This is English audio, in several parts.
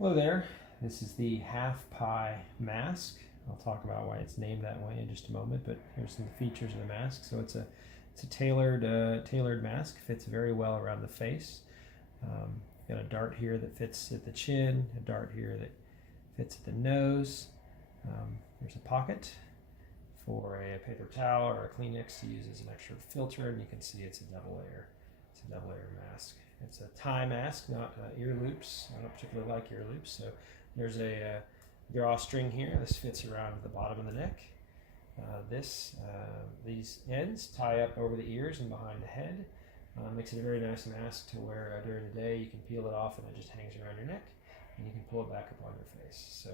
Hello there, this is the half pie mask. I'll talk about why it's named that way in just a moment, but here's some features of the mask. So it's a tailored mask, fits very well around the face. Got a dart here that fits at the chin, a dart here that fits at the nose. There's a pocket for a paper towel or a Kleenex to use as an extra filter, and you can see it's a double layer. It's a double layer mask. It's a tie mask, not ear loops. I don't particularly like ear loops, so there's a drawstring here. This fits around the bottom of the neck. These ends tie up over the ears and behind the head. Makes it a very nice mask to wear during the day. You can peel it off and it just hangs around your neck, and you can pull it back up on your face. So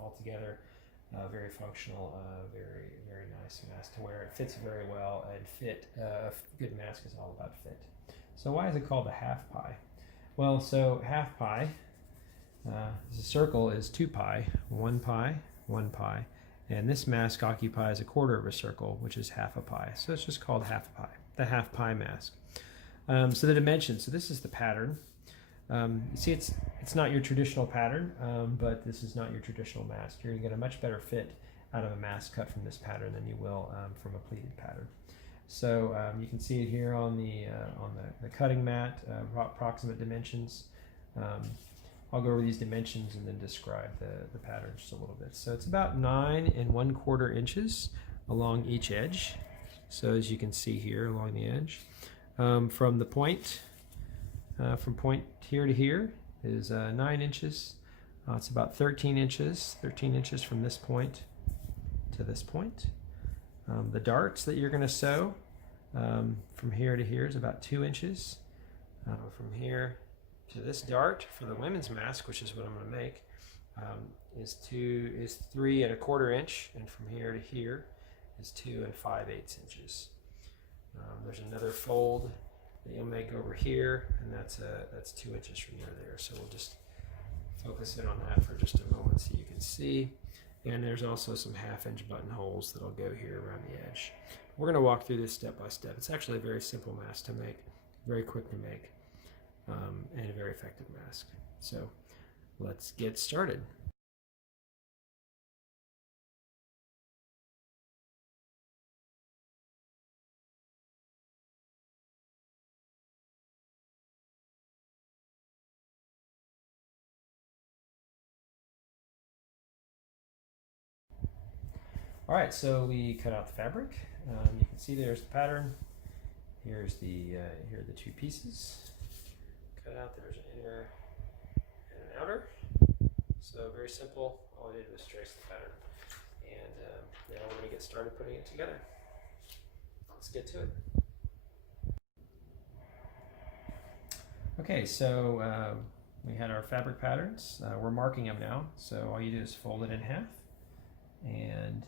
altogether, very functional, very nice mask to wear. It fits very well, and fit. A good mask is all about fit. So why is it called a half pie? Well, so half pie, the circle is 2 pi, 1 pi, 1 pi, and this mask occupies a quarter of a circle, which is half a pie. So it's just called half a pie, the half pie mask. So the dimensions, so this is the pattern. You see it's not your traditional pattern, but this is not your traditional mask. You're going to get a much better fit out of a mask cut from this pattern than you will from a pleated pattern. So you can see it here on the cutting mat, approximate dimensions. I'll go over these dimensions and then describe the pattern just a little bit. So it's about 9 1/4 inches along each edge. So as you can see here along the edge, from the point, from point here to here is 9 inches. It's about 13 inches from this point to this point. The darts that you're going to sew from here to here is about 2 inches. From here to this dart for the women's mask, which is what I'm going to make, is 3 1/4 inch, and from here to here is 2 5/8 inches. There's another fold that you'll make over here, and that's 2 inches from here to there. So we'll just focus in on that for just a moment so you can see. And there's also some 1/2 inch buttonholes that'll go here around the edge. We're going to walk through this step by step. It's actually a very simple mask to make, very quick to make, and a very effective mask. So let's get started. All right, so we cut out the fabric. You can see there's the pattern. Here are the 2 pieces. Cut out, there's an inner and an outer. So very simple. All I did was trace the pattern. And now we're going to get started putting it together. Let's get to it. Okay, so we had our fabric patterns. We're marking them now. So all you do is fold it in half, and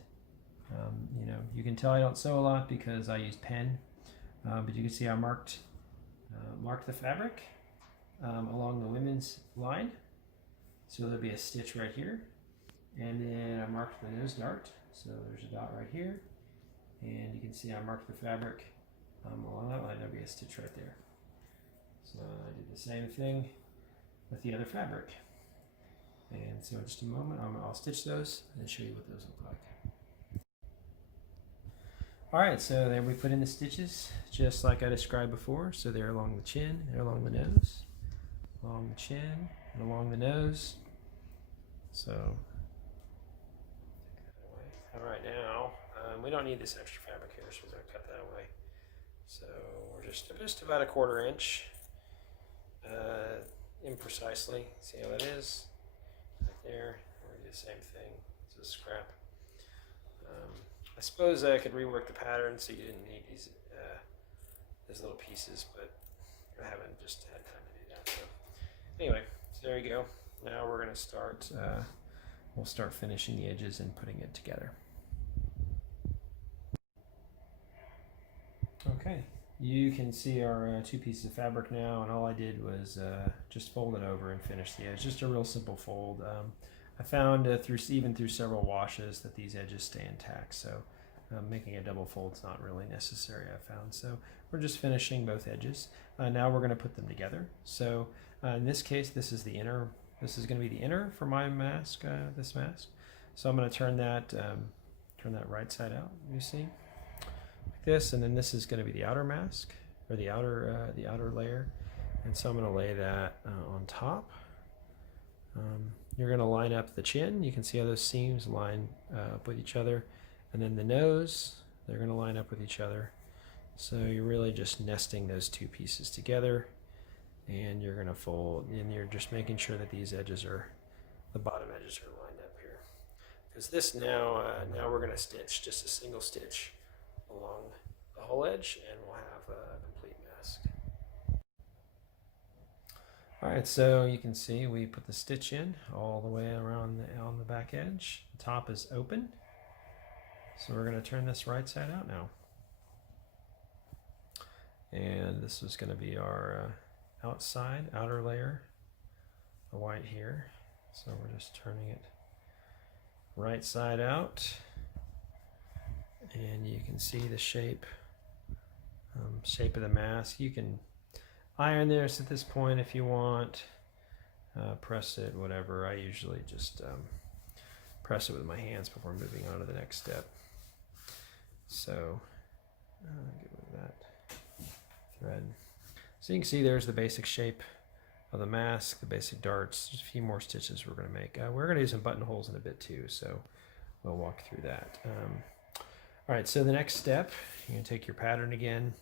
you can tell I don't sew a lot because I use pen, but you can see I marked the fabric along the women's line, so there'll be a stitch right here, and then I marked the nose dart, so there's a dot right here, and you can see I marked the fabric along that line. There'll be a stitch right there. So I did the same thing with the other fabric, and so in just a moment I'll stitch those and show you what those look like. Alright, so then we put in the stitches just like I described before. So they're along the chin, they're along the nose, along the chin, and along the nose. So, alright, now we don't need this extra fabric here, so we're going to cut that away. So we're just about a 1/4 inch, imprecisely. See how that is? Right there. We're going to do the same thing. It's a scrap. I suppose I could rework the pattern so you didn't need these little pieces, but I haven't just had time to do that. So anyway, so there you go. Now we're going to start, we'll start finishing the edges and putting it together. Okay, you can see our 2 pieces of fabric now, and all I did was just fold it over and finish the edge. Just a real simple fold. I found even through several washes that these edges stay intact, so making a double fold is not really necessary, I found. So we're just finishing both edges. Now we're going to put them together. So in this case, this is the inner This is going to be the inner for my mask, this mask. So I'm going to turn that right side out, you see, like this, and then this is going to be the outer mask, or the outer layer. And so I'm going to lay that on top. You're going to line up the chin. You can see how those seams line up with each other. And then the nose, they're going to line up with each other. So you're really just nesting those two pieces together. And you're going to fold, and you're just making sure that these edges the bottom edges are lined up here. Because this now we're going to stitch just a single stitch along the whole edge, and we'll have a complete mask. Alright, so you can see we put the stitch in all the way around on the back edge. The top is open. So we're going to turn this right side out now. And this is going to be our outer layer, the white here. So we're just turning it right side out. And you can see the shape of the mask. You can iron this at this point if you want, press it, whatever. I usually just press it with my hands before moving on to the next step. So get rid of that thread. So you can see there's the basic shape of the mask, the basic darts. Just a few more stitches we're going to make. We're going to do some buttonholes in a bit too, so we'll walk through that. All right, so the next step, you're going to take your pattern again,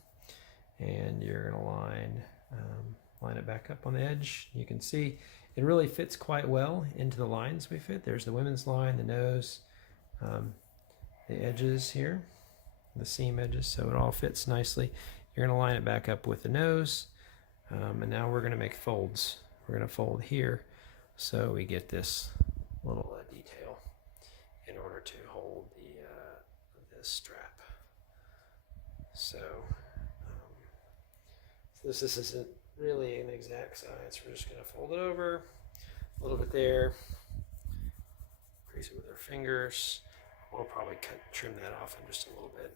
and you're going to line it back up on the edge. You can see it really fits quite well into the lines we fit. There's the women's line, the nose, the edges here, the seam edges, so it all fits nicely. You're going to line it back up with the nose, and now we're going to make folds. We're going to fold here so we get this little detail in order to hold this strap. So this isn't really an exact size. We're just going to fold it over a little bit there, crease it with our fingers. We'll probably trim that off in just a little bit.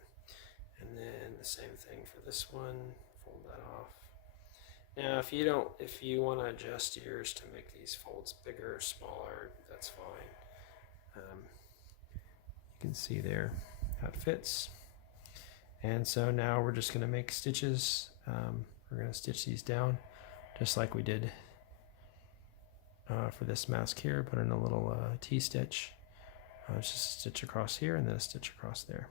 And then the same thing for this one, fold that off. Now if you want to adjust yours to make these folds bigger or smaller, that's fine. You can see there how it fits. And so now we're just going to make stitches. We're going to stitch these down just like we did for this mask here. Put in a little T-stitch. Just a stitch across here and then a stitch across there.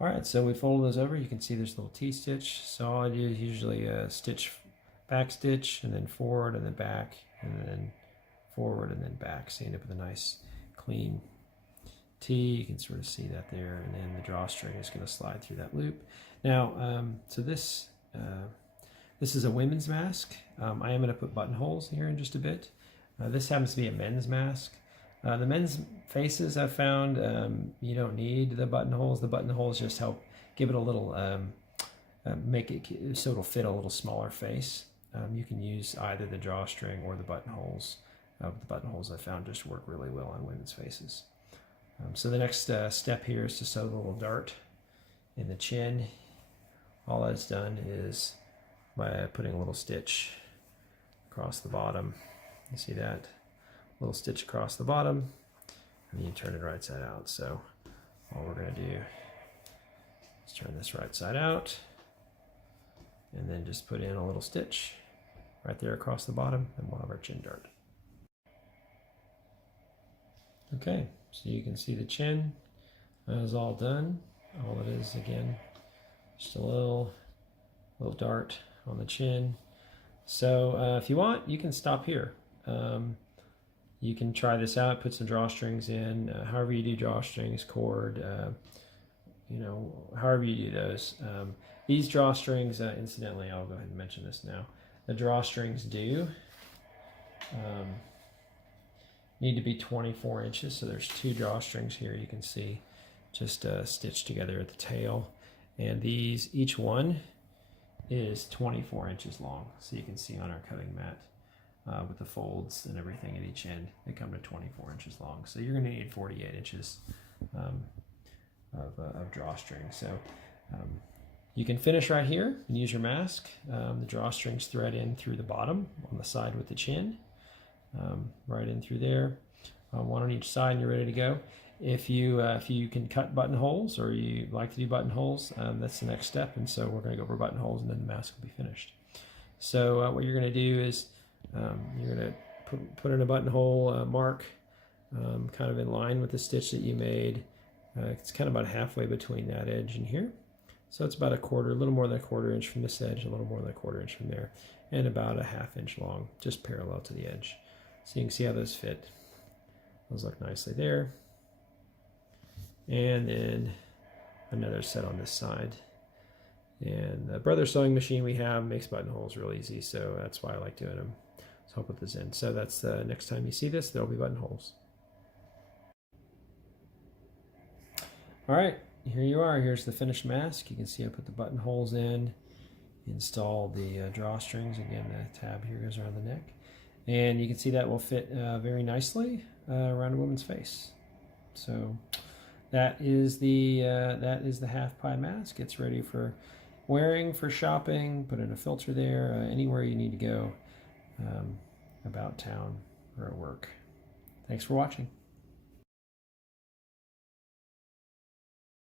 Alright, so we fold those over. You can see there's a little T-stitch. So all I do is usually stitch, back stitch, and then forward, and then back, and then forward, and then back. So you end up with a nice clean T. You can sort of see that there, and then the drawstring is going to slide through that loop. Now, so this is a women's mask. I am going to put buttonholes here in just a bit. This happens to be a men's mask. The men's faces I've found, you don't need the buttonholes. The buttonholes just help give it a little, make it so it'll fit a little smaller face. You can use either the drawstring or the buttonholes. The buttonholes I found just work really well on women's faces. So the next step here is to sew the little dart in the chin. All that's done is by putting a little stitch across the bottom. You see that? Little stitch across the bottom, and you turn it right side out. So all we're going to do is turn this right side out, and then just put in a little stitch right there across the bottom, and we'll have our chin dart. Okay, so you can see the chin is all done. All it is, again, just a little dart on the chin. So if you want, you can stop here. You can try this out, put some drawstrings in, however you do drawstrings, cord, you know, however you do those. These drawstrings, incidentally, I'll go ahead and mention this now. The drawstrings do need to be 24 inches, so there's 2 drawstrings here you can see just stitched together at the tail. And these, each one is 24 inches long, so you can see on our cutting mat. With the folds and everything at each end, they come to 24 inches long. So you're going to need 48 inches of drawstring. So You can finish right here and use your mask. The drawstrings thread in through the bottom on the side with the chin, right in through there, one on each side, and you're ready to go. If you can cut buttonholes, or you like to do buttonholes, that's the next step. And so we're going to go over buttonholes, and then the mask will be finished. So what you're going to do is you're going to put in a buttonhole mark, kind of in line with the stitch that you made. It's kind of about halfway between that edge and here. So it's about a little more than a 1/4 inch from this edge, a little more than a 1/4 inch from there, and about a 1/2 inch long, just parallel to the edge. So you can see how those fit. Those look nicely there. And then another set on this side. And the Brother sewing machine we have makes buttonholes real easy, so that's why I like doing them. So I'll put this in. So that's the next time you see this, there'll be buttonholes. All right, here you are. Here's the finished mask. You can see I put the buttonholes in, installed the drawstrings. Again, the tab here goes around the neck. And you can see that will fit very nicely around a woman's face. So that is the half pie mask. It's ready for wearing, for shopping. Put in a filter there, anywhere you need to go about town or at work. Thanks for watching.